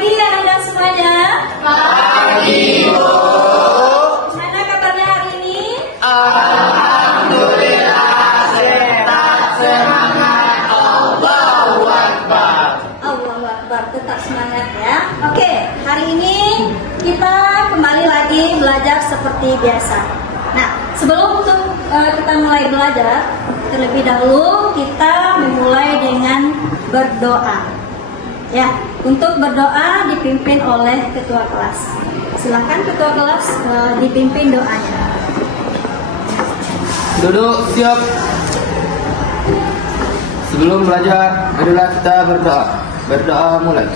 pagi Anda semuanya. Pagi, Bu. Gimana kabarnya hari ini? Alhamdulillah sehat, semangat. Allahu Akbar. Allahu Akbar, tetap semangat ya. Oke, hari ini kita kembali lagi belajar seperti biasa. Nah, sebelum kita mulai belajar, terlebih dahulu kita memulai dengan berdoa. Ya, untuk berdoa dipimpin oleh ketua kelas. Silakan ketua kelas dipimpin doanya. Duduk, siap. Sebelum belajar, marilah kita berdoa. Berdoa mulai.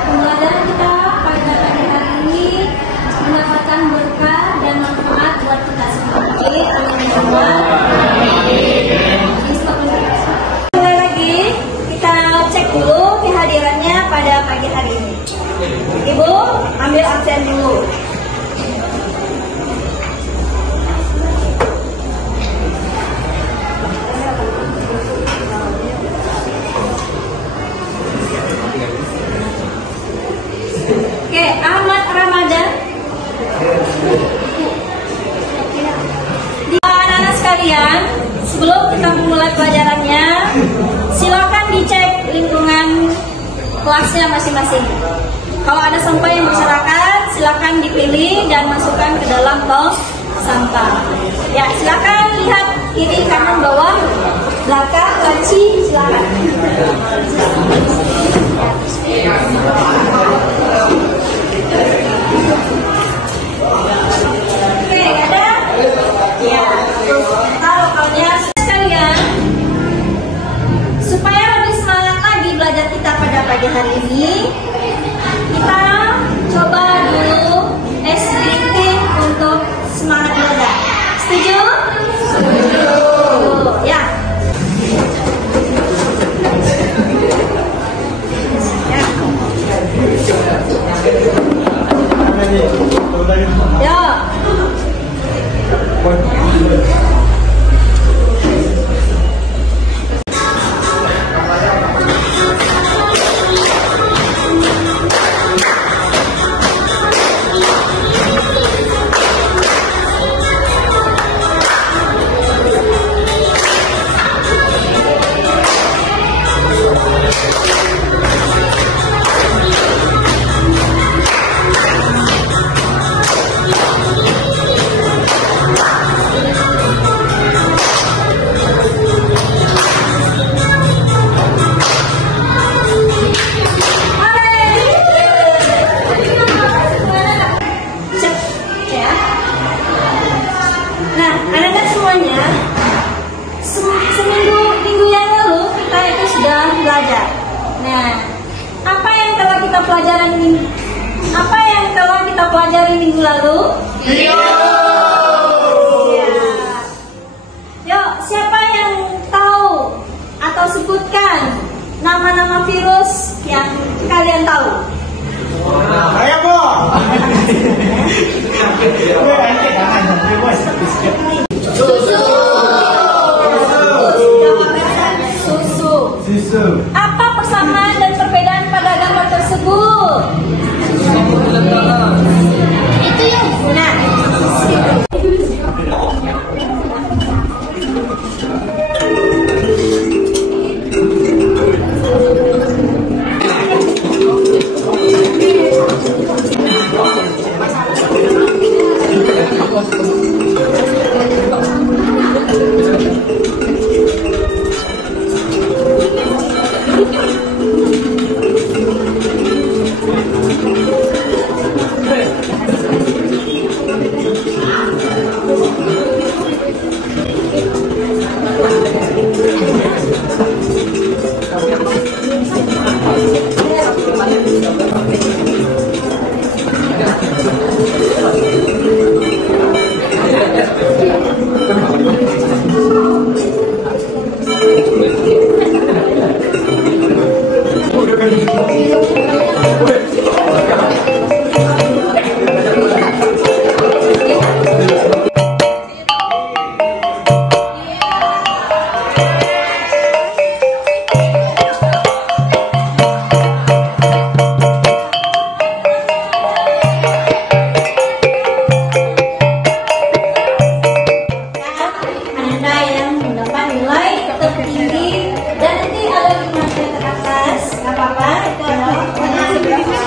Pembelajaran kita pada pagi hari ini mendapatkan berkah dan manfaat buat kita semua. Mulai lagi, kita cek dulu kehadirannya pada pagi hari ini. Ibu, ambil absen dulu. Oke, Ahmad Ramadan. Anak-anak sekalian, sebelum kita memulai pelajarannya, silakan dicek lingkungan kelasnya masing-masing. Kalau ada sampah yang berserakan, silakan dipilih dan masukkan ke dalam tong sampah. Ya, silakan lihat kiri, kanan, bawah, belakang, laci, silakan. Oke, ada? Ya, kita lokalnya sekalian. Supaya lebih semangat lagi belajar kita pada pagi hari ini, kita coba dulu es greeting untuk semangat belajar. Setuju? Setuju. Ya. Ya. Apa yang telah kita pelajari minggu lalu? Ya. Yuk, siapa yang tahu atau sebutkan nama-nama virus yang kalian tahu? Ayo, Bu. Susu. Apa persamaan dan perbedaan pada gambar tersebut? Itu yang benar. Anda yang mendapat nilai tertinggi dan nanti ada 5 teratas, nggak apa-apa, itu adalah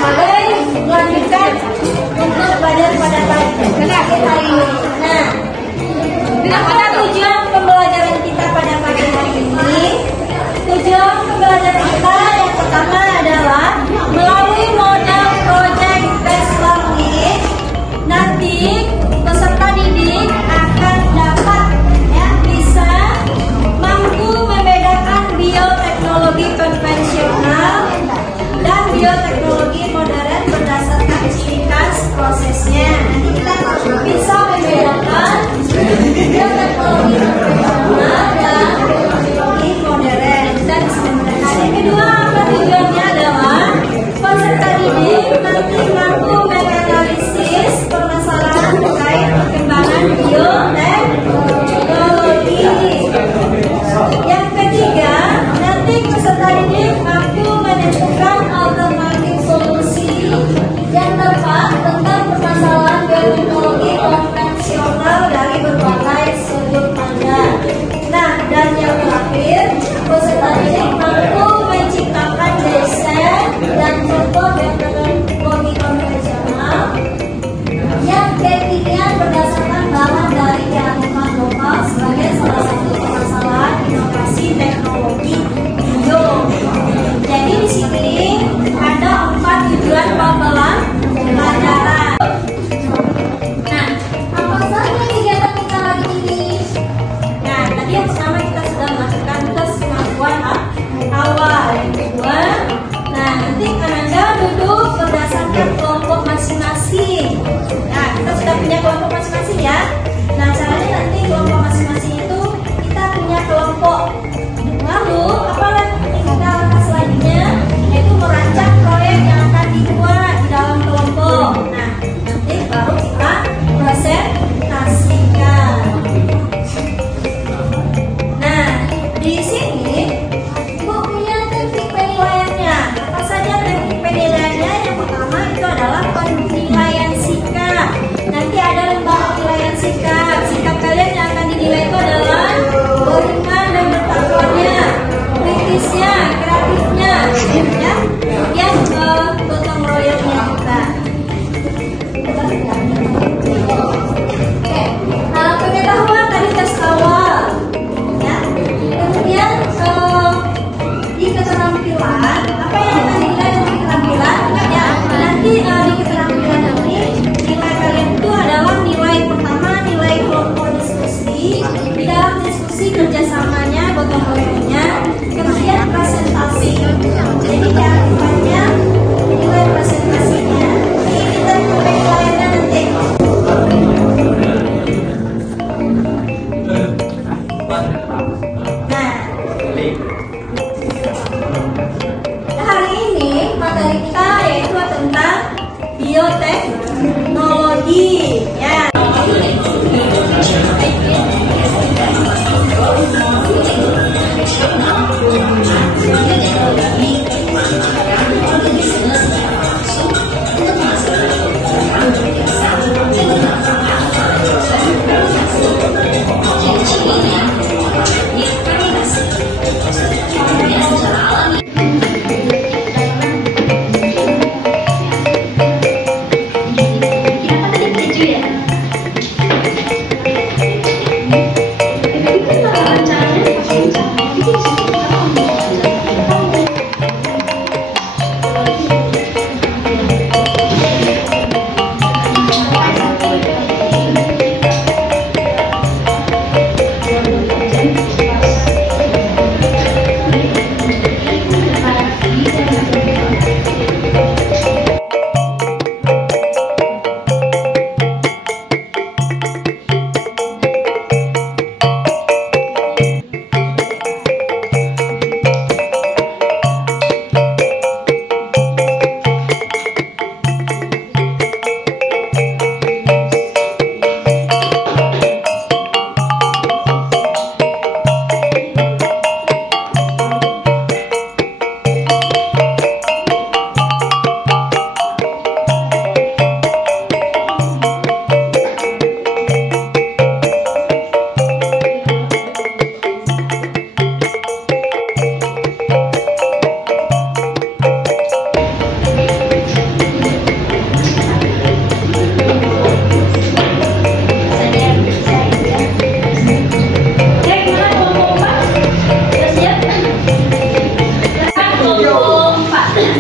Ya,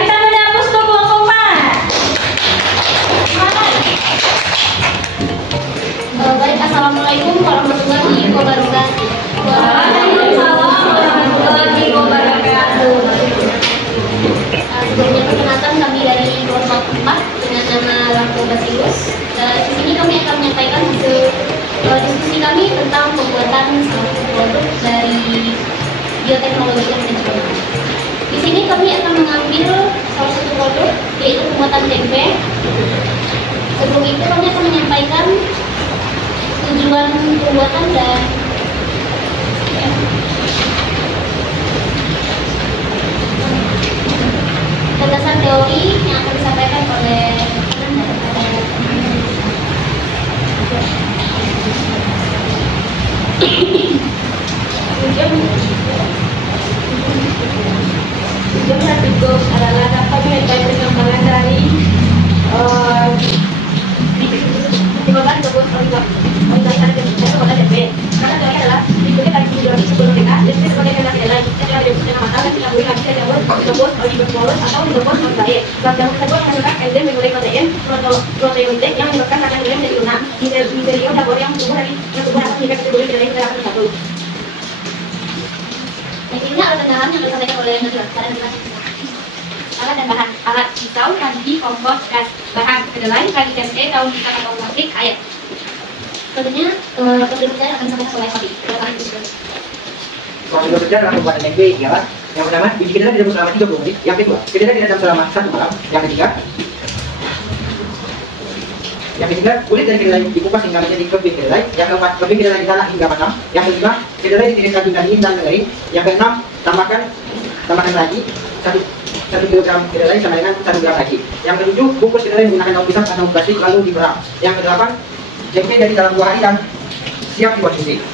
kita menghapus untuk kelompok 4. Baik, assalamualaikum warahmatullahi wabarakatuh. Waalaikumsalam warahmatullahi wabarakatuh. Sebelumnya perkenalkan kami dari kelompok 4 dengan nama Rangko Basirus. Di sini kami akan menyampaikan hasil diskusi kami tentang pembuatan salah satu produk dari bioteknologi dan manajemen. Di sini kami akan mengambil salah satu produk yaitu pembuatan tempe. Sebelum itu kami akan menyampaikan tujuan pembuatan dan gagasan teori yang akan disampaikan oleh tujuan itu adalah dapat mengetahui perkembangan dari perkembangan organisasi dan pembuatan tempe. Karena teori adalah berikutnya dari ideologi sebelum mereka dan sebagai generasi lain yang telah direbus dengan matang dan tidak boleh lagi direbus oligopolos atau direbus oleh baik. Bahan tersebut menghasilkan enzim memulai protein proteolitik yang menyebabkan kandang kedelai menjadi lunak. Minerio dapur yang tumbuh atas hingga kategori kedelai generasi 1. Berikutnya alat tambahan yang disampaikan oleh alat dan bahan: alat pisau, kanji, kompos, gas. Bahan: kedelai, kali tempe, daun pisang atau plastik, air. Selanjutnya, pembicaraan akan disampaikan oleh Abi. Proses bekerja dalam pembuatan tempe ialah yang pertama, biji kedelai direbus selama 30 menit. Yang kedua, kedelai direndam selama 1 malam. Yang ketiga, kulit dari kedelai dikupas hingga menjadi keping kedelai. Yang keempat, keping kedelai ditanak hingga matang. Yang kelima, kedelai ditiriskan hingga dingin dan mengering. Yang keenam, tambahkan lagi 1 kilogram kedelai sama dengan 1 gram lagi. Yang ketujuh, bungkus kedelai menggunakan daun pisang atau plastik lalu diberam. Yang kedelapan, tempe dari dalam 2 hari dan siap dikonsumsi.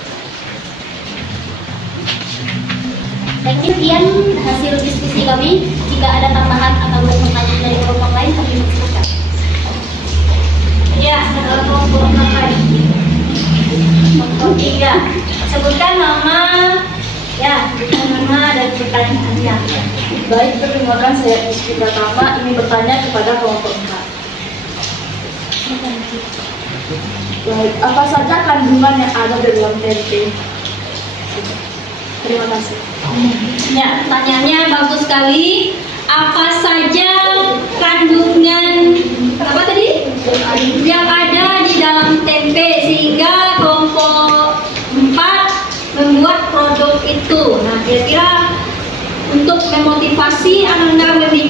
Dan kemudian hasil diskusi kami. Jika ada tambahan atau pertanyaan dari kelompok lain, kami mengucapkan. Ya, kelompok 4. Kelompok 3. Sebutkan nama, dan pertanyaannya. Baik, perkenalkan saya Rizky Pratama ingin bertanya kepada kelompok 4. Baik, apa saja kandungan yang ada di dalam tempe? Terima kasih. Ya, pertanyaannya bagus sekali. Apa saja kandungan yang ada di dalam tempe sehingga kelompok 4 membuat produk itu? Nah, kira-kira untuk memotivasi Anda membuat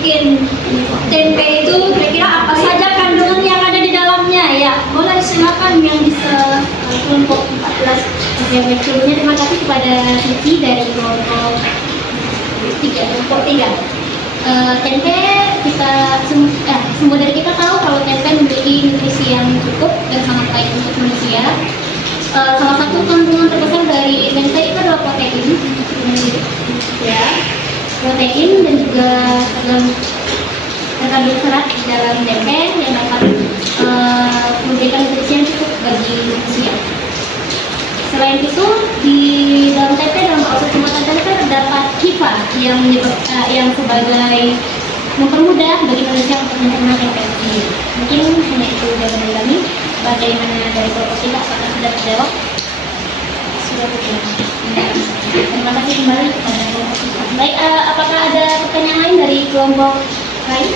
tempe itu, kira-kira apa saja kandungan yang ada di dalamnya? Ya, boleh silakan yang bisa kelompok 14. Yang sebelumnya terima kasih kepada Siti dari kelompok 3. Tempe semua dari kita tahu kalau tempe memiliki nutrisi yang cukup dan sangat baik untuk manusia. Salah satu kandungan terbesar dari tempe itu adalah protein, protein dan juga terkandung serat di dalam tempe yang dapat memberikan nutrisi yang cukup bagi manusia. Selain itu, di dalam tempe, dalam proses pembuatan tempe terdapat hifa yang sebagai mempermudah bagi manusia untuk mencerna tempe. Mungkin hanya itu jawaban dari kami. Bagaimana dari kelompok kita, apakah sudah terjawab? Sudah terjawab. Terima kasih kembali kepada kelompok kita. Baik, apakah ada pertanyaan lain dari kelompok lain?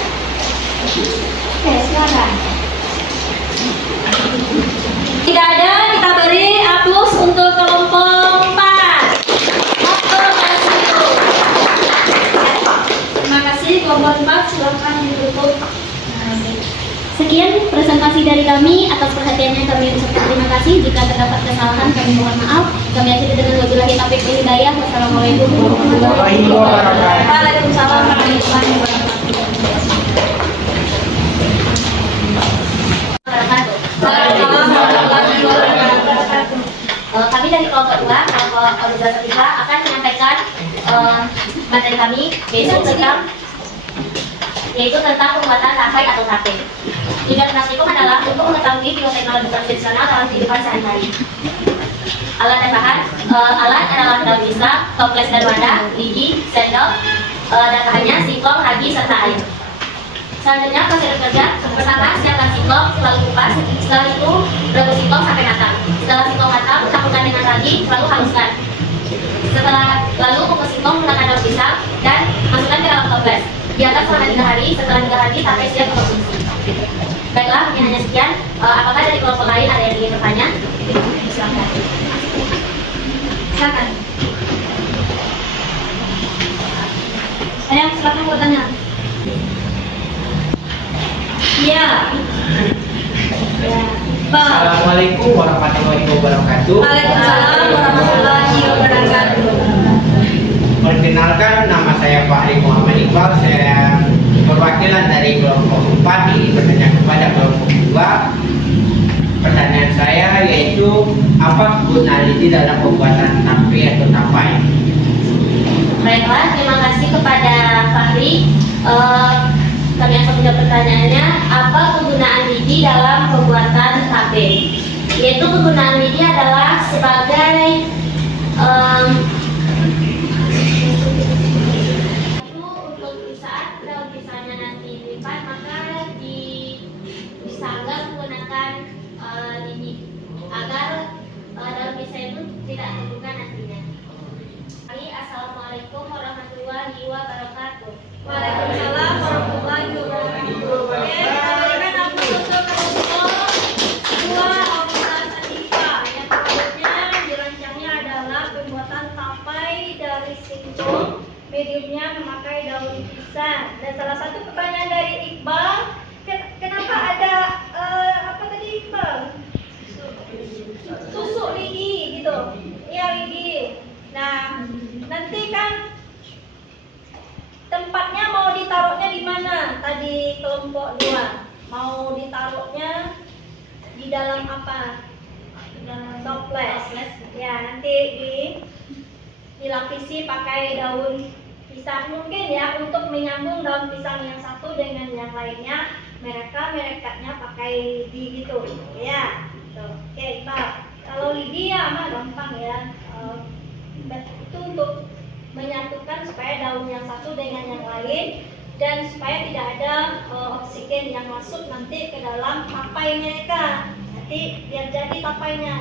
Oke, silakan. Tidak ada, kita beri aplaus untuk kelompok 4. Terima kasih kelompok 4, silakan ditutup. Sekian presentasi dari kami. Atas perhatiannya kami ucapkan terima kasih. Jika terdapat kesalahan kami mohon maaf. Kami akhiri dengan wabillahi taufiq wal hidayah. Wassalamualaikum warahmatullahi wabarakatuh. Waalaikumsalam warahmatullahi wabarakatuh. Kami dari kelompok 2, kelompok organisasi kita akan menyampaikan materi kami yaitu tentang pembuatan tapai atau tape. Tujuan praktikum adalah untuk mengetahui bioteknologi tradisional dalam kehidupan sehari-hari. Alat dan bahan. Alat adalah daun pisang, toples dan wadah, lidi, sendok, dan bahannya singkong, ragi, serta air. Selanjutnya prosedur kerja. Pertama, siapkan singkong, lalu kupas. Setelah itu rebus singkong sampai matang. Setelah singkong matang, campurkan dengan ragi, lalu haluskan. Lalu kukus singkong menggunakan daun pisang dan masukkan ke dalam toples. Biarkan selama 3 hari. Setelah 3 hari sampai siap konsumsi. Baiklah, mungkin hanya sekian. Apakah dari kelompok lain ada yang ingin bertanya? Silakan. Silakan. Silakan bertanya. Iya. Assalamualaikum warahmatullahi wabarakatuh. Waalaikumsalam warahmatullahi wabarakatuh. Perkenalkan, nama saya Pak Ari Muhammad Iqbal. Saya perwakilan dari kelompok 4 ini bertanya kepada kelompok 2. Pertanyaan saya yaitu apa kegunaan lidi dalam pembuatan tape atau tapai? Baiklah, terima kasih kepada Fahri. Kami akan menjawab pertanyaannya, apa kegunaan lidi dalam pembuatan tape? Yaitu kegunaan lidi adalah sebagai untuk saat daun pisangnya nanti dilipat, maka disanggah menggunakan lidi agar daun pisang itu tidak terbuka nantinya. Assalamualaikum warahmatullahi wabarakatuh. Waalaikumsalam warahmatullahi wabarakatuh. Kembalikan aku untuk kelompok 2 Universitas Andifa. Yang selanjutnya dirancangnya adalah pembuatan tapai dari singkong, mediumnya memakai daun pisang. Dan salah satu pertanyaan dari Iqbal, kenapa ada apa tadi Iqbal? Tusuk lidi gitu. Iya, lidi. Nah, nanti kan tempatnya mau ditaruhnya di mana? Tadi kelompok 2 mau ditaruhnya di dalam apa? Di dalam toples. Ya, nanti dilapisi pakai daun pisang mungkin ya, untuk menyambung daun pisang yang satu dengan yang lainnya. Merekatnya pakai lidi gitu. Ya. Oke, Pak. Kalau lidi ya mah gampang ya. Itu untuk menyatukan supaya daun yang satu dengan yang lain dan supaya tidak ada oksigen yang masuk nanti ke dalam tapai mereka. Nanti biar jadi tapainya.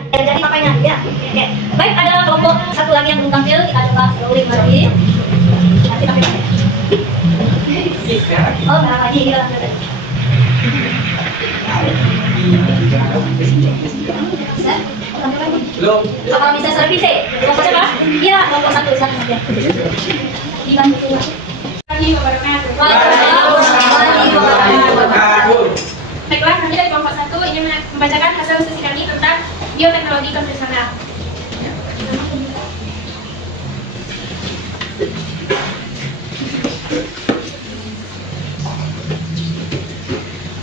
Ya. Oke. Baik, ada kelompok satu lagi yang belum tampil, kita coba rolling lagi. Nanti pakai. Oh, enggak lagi ya. Belum. Kalau bisa servis kelompok siapa? Iya, kelompok 1 silakan saja. Dibantu. Baiklah, kami dari kelompok 1 ingin membacakan hasil diskusi kami tentang bioteknologi konvensional.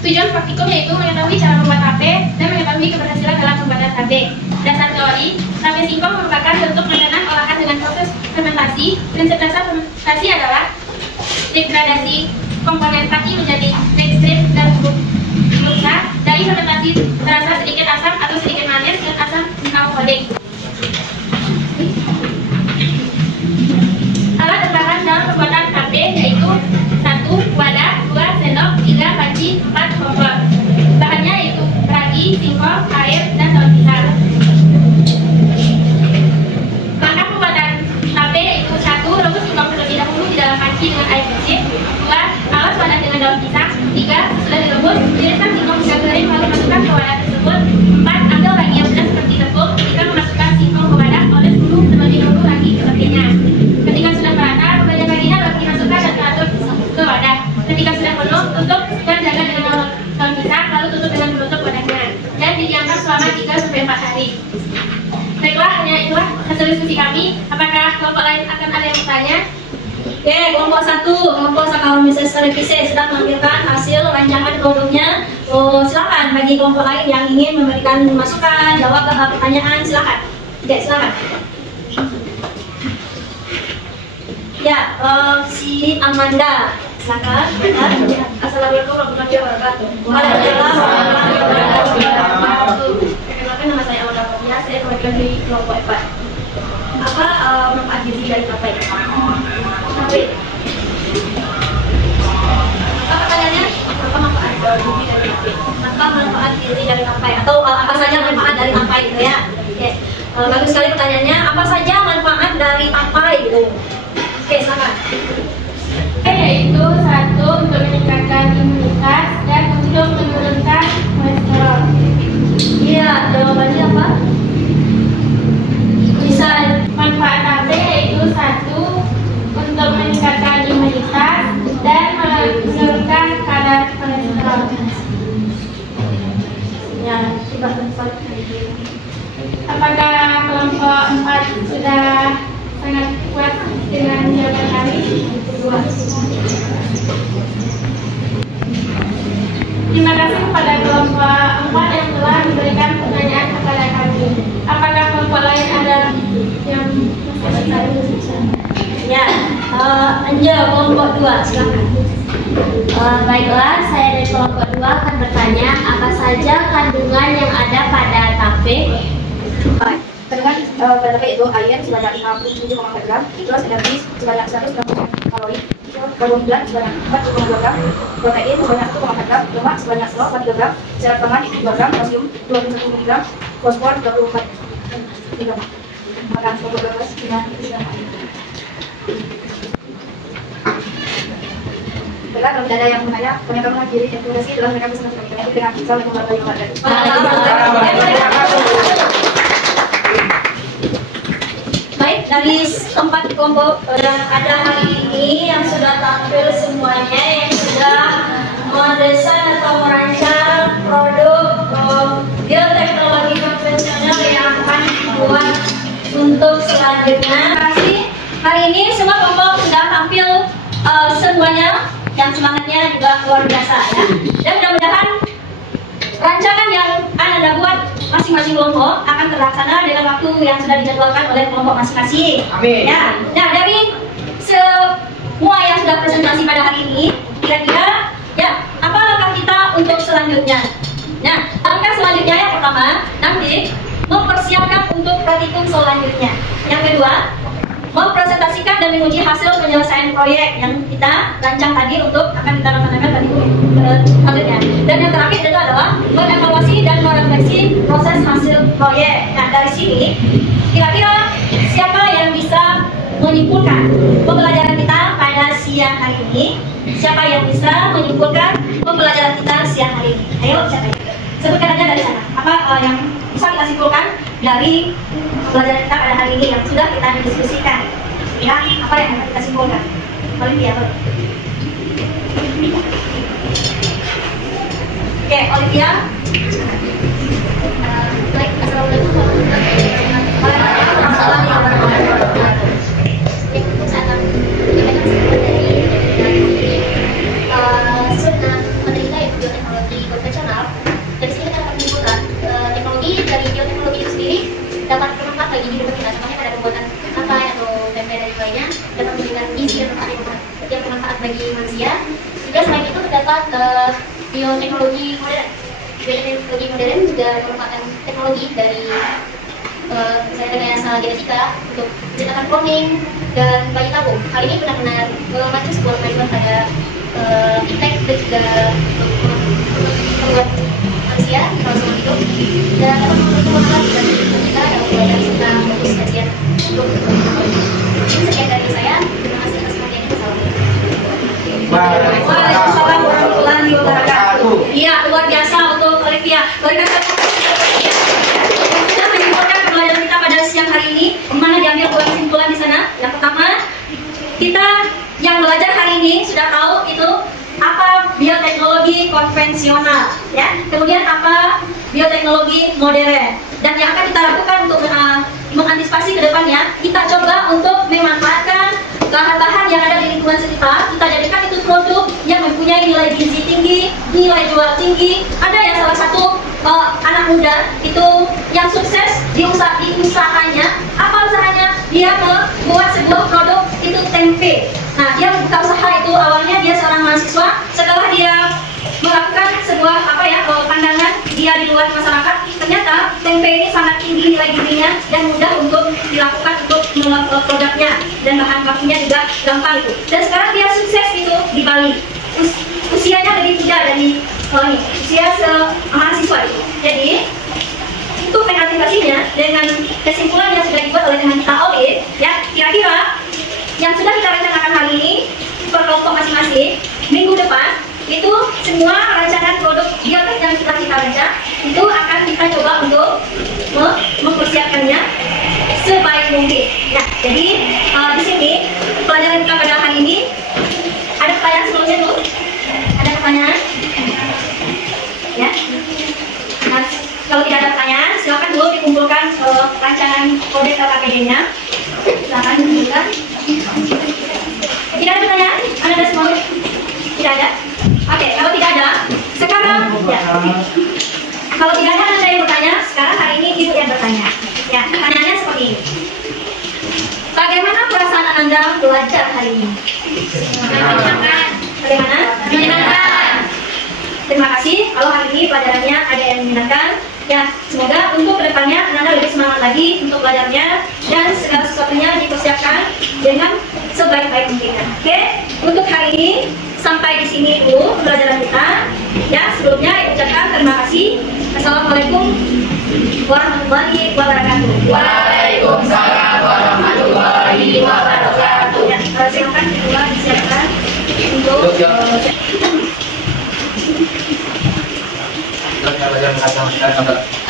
Tujuan praktikum yaitu mengetahui cara membuat tape dan mengetahui keberhasilan dalam pembuatan tape. Dasar teori, tape singkong merupakan bentuk makanan olahan dengan proses fermentasi. Prinsip dasar fermentasi adalah degradasi komponen pati menjadi dextrin dan glukosa. Dari fermentasi terasa sedikit asam atau sedikit manis dan asam alkoholik. Alat dan bahan dalam pembuatan tape yaitu 1 wadah, 2 sendok, 3 panci, 4 kompor. Bahannya yaitu ragi, singkong, air, dan daun pisang. Langkah pembuatan tape yaitu 1 rebus singkong terlebih dahulu di dalam panci dengan air bersih. 2 alas wadah dengan daun pisang. 3 setelah direbus tiriskan singkong hingga kering lalu masukkan ke wadah tersebut. 4 ambil ragi yang sudah seperti tepung. Ketika memasukkan singkong ke wadah oles dulu terlebih dahulu ragi ke tepinya. Ketika sudah merata banyak raginya baru dimasukkan dan diaduk ke wadah. Ketika sudah penuh, tutup dan jaga dengan daun pisang, lalu tutup dengan menutup wadahnya dan didiamkan selama 3-4 hari. Baiklah, hanya itulah hasil diskusi kami. Apakah kelompok lain akan ada yang bertanya? Oke, kelompok 1, kelompok Sakawal Mises Televisi sedang menampilkan hasil rancangan produknya. Silakan bagi kelompok lain yang ingin memberikan masukan, jawab pertanyaan, silakan. Oke, silakan. Ya, si Amanda, silakan. Assalamualaikum warahmatullahi wabarakatuh. Waalaikumsalam warahmatullahi wabarakatuh. Perkenalkan, nama saya Amanda Fatia. Saya perwakilan dari kelompok 4. Apa manfaat gizi dari tape? Apa pertanyaannya? Apa manfaat gizi dari tape? Apa manfaat gizi dari tape? Atau apa saja manfaat dari tape gitu ya? Oke, bagus sekali pertanyaannya. Apa saja manfaat dari tape gitu? Oke, silakan. Yaitu satu, untuk meningkatkan imunitas dan untuk menurunkan kolesterol. Iya, jawabannya apa? Bisa manfaat tape yaitu satu, untuk meningkatkan imunitas dan menurunkan kadar kolesterol. Ya, coba tempat. Apakah kelompok 4 sudah sangat puas dengan jawaban kami? Terima kasih kepada kelompok 4 yang telah memberikan pertanyaan kepada kami. Apakah kelompok lain ada yang masih bertanya? Ya, Anja kelompok 2, silakan. Baiklah, saya dari kelompok 2 akan bertanya apa saja kandungan yang ada pada tape. Kandungan pada tape itu air sebanyak 57,4 gram, terus energi sebanyak 190 kalori, karbohidrat sebanyak 4,2 gram, protein sebanyak 1,4 gram, lemak sebanyak 0,3 gram, serat pangan 2 gram, kalsium 21 mg, fosfor 24 mg. Makan kelompok 12 dengan istirahat. Baiklah, kalau tidak ada yang bertanya, kami akan mengakhiri informasi dalam mereka bersama kami dengan Assalamualaikum warahmatullahi wabarakatuh. Baik, dari 4 kelompok yang ada hari ini yang sudah tampil semuanya, yang sudah mendesain atau merancang produk bioteknologi konvensional yang akan dibuat untuk selanjutnya. Terima kasih. Hari ini semua kelompok sudah tampil semuanya, yang semangatnya juga luar biasa ya. Dan mudah-mudahan rancangan yang Anda buat masing-masing kelompok akan terlaksana dengan waktu yang sudah dijadwalkan oleh kelompok masing-masing. Amin. Ya. Nah, dari semua yang sudah presentasi pada hari ini, kira-kira ya apa langkah kita untuk selanjutnya? Nah, langkah selanjutnya yang pertama nanti mempersiapkan untuk praktikum selanjutnya. Yang kedua, mempresentasikan dan menguji hasil penyelesaian proyek yang kita rancang tadi untuk akan kita laksanakan praktikum selanjutnya. Dan yang terakhir itu adalah mengevaluasi dan merefleksi proses hasil proyek. Nah, dari sini kira-kira siapa yang bisa menyimpulkan pembelajaran kita pada siang hari ini? Siapa yang bisa menyimpulkan pembelajaran kita siang hari ini? Ayo, siapa? Sebutkan aja dari sana. Apa yang bisa kita simpulkan dari pembelajaran kita pada hari ini yang sudah kita diskusikan? Ya, apa yang akan kita simpulkan? Olivia, boleh. Oke, Olivia. Baik, assalamualaikum warahmatullahi wabarakatuh. Untuk saat kita akan dari penelitian yaitu bioteknologi konvensional. Dari sini kita dapat menyimpulkan teknologi dari bioteknologi itu sendiri dapat bermanfaat bagi hidup kita, seperti pada pembuatan tape atau tempe dan lainnya dapat memberikan gizi dan yang bermanfaat bagi manusia. Juga selain itu terdapat bioteknologi modern juga merupakan teknologi dari rekayasa genetika untuk menciptakan cloning dan bayi tabung. Hal ini benar-benar memacu sebuah kemajuan pada impact dan juga membuat manusia kalau semua hidup dan dapat memperkuat lagi dan kita dapat belajar tentang fokus kajian untuk sekian dari saya. Terima kasih atas perhatiannya. Waalaikumsalam warahmatullahi wabarakatuh. Iya, luar biasa untuk Olivia. Berikan kita menyimpulkan pembelajaran kita pada siang hari ini, di mana diambil dua kesimpulan di sana. Yang pertama, kita yang belajar hari ini sudah tahu itu apa bioteknologi konvensional, ya. Kemudian apa bioteknologi modern. Dan yang akan kita lakukan untuk mengantisipasi ke depannya, kita coba untuk memanfaatkan bahan-bahan yang ada di lingkungan sekitar, kita jadikan itu produk yang mempunyai nilai gizi tinggi, nilai jual tinggi. Ada yang salah satu anak muda itu yang sukses di usahanya. Apa usahanya? Dia membuat sebuah produk itu tempe. Nah, dia buka usaha itu awalnya dia seorang mahasiswa. Setelah dia melakukan sebuah pandangan dia di luar masyarakat, ternyata tempe tempe ini sangat tinggi nilai gizinya dan mudah untuk dilakukan untuk produknya, dan bahan bakunya juga gampang itu. Dan sekarang dia sukses itu di Bali. Usianya lebih muda dari usia mahasiswa itu. Jadi itu pengaplikasinya dengan kesimpulan yang sudah dibuat oleh teman kita Olive, ya kira-kira yang sudah kita rencanakan hari ini per kelompok masing-masing, minggu depan itu semua rancangan produk biotek yang sudah kita rancang itu akan kita coba untuk mempersiapkannya sebaik mungkin. Nah, jadi di sini pelajaran kita pada hari ini ada pertanyaan sebelumnya tuh? Ada pertanyaan? Ya. Nah, kalau tidak ada pertanyaan, silakan dulu dikumpulkan rancangan kode KKPD-nya. Silakan dikumpulkan. Tidak ada pertanyaan? Ada semuanya? Tidak ada? Oke, kalau tidak ada, sekarang ya. Kalau tidak ada yang bertanya, sekarang hari ini Ibu yang bertanya. Ya, pertanyaannya seperti ini. Bagaimana perasaan Anda belajar hari ini? Menyenangkan. Bagaimana? Menyenangkan. Terima kasih. Kalau hari ini pelajarannya ada yang menyenangkan, ya semoga untuk kedepannya Anda lebih semangat lagi untuk belajarnya dan segala sesuatunya dipersiapkan dengan sebaik-baik mungkin. Oke, untuk hari ini sampai di sini dulu pembelajaran kita. Ya, sebelumnya Ibu ucapkan terima kasih. Assalamualaikum warahmatullahi wabarakatuh. Waalaikumsalam warahmatullahi wabarakatuh. Ya, silakan kedua disiapkan untuk Belajar masyarakat.